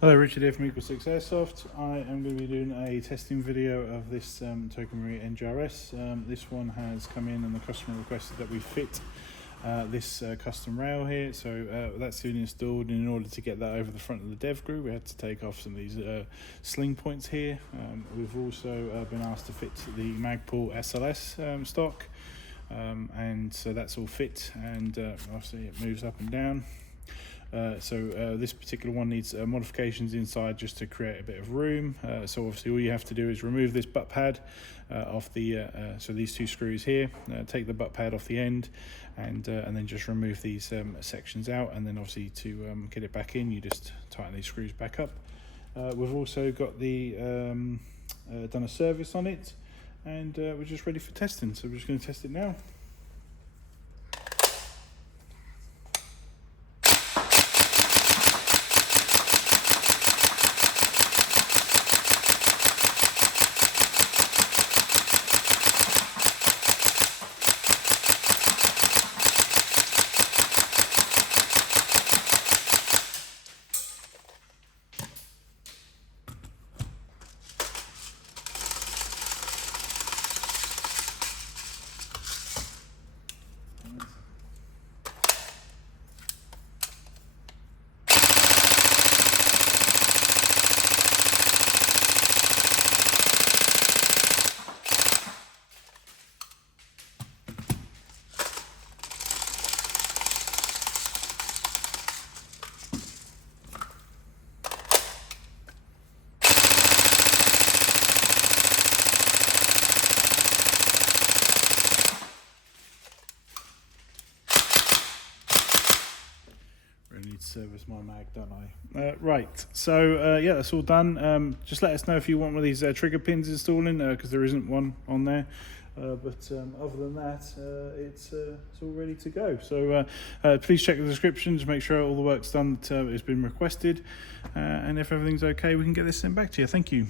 Hello, Richard here from Magpul Airsoft. I am going to be doing a testing video of this Devgru NGRS. This one has come in and the customer requested that we fit this custom rail here, so that's been installed. And in order to get that over the front of the Devgru, we had to take off some of these sling points here. We've also been asked to fit the Magpul SL-S stock, and so that's all fit, and obviously it moves up and down. So this particular one needs modifications inside just to create a bit of room. So obviously all you have to do is remove this butt pad off the so these two screws here, take the butt pad off the end, and then just remove these sections out, and then obviously to get it back in, you just tighten these screws back up. We've also got the done a service on it, and we're just ready for testing, so we're just going to test it now. Need to service my mag, don't I? Right, so yeah, that's all done. Just let us know if you want one of these trigger pins installing, because there isn't one on there. But other than that, it's all ready to go. So please check the description to make sure all the work's done that has been requested, and if everything's okay, we can get this sent back to you. Thank you.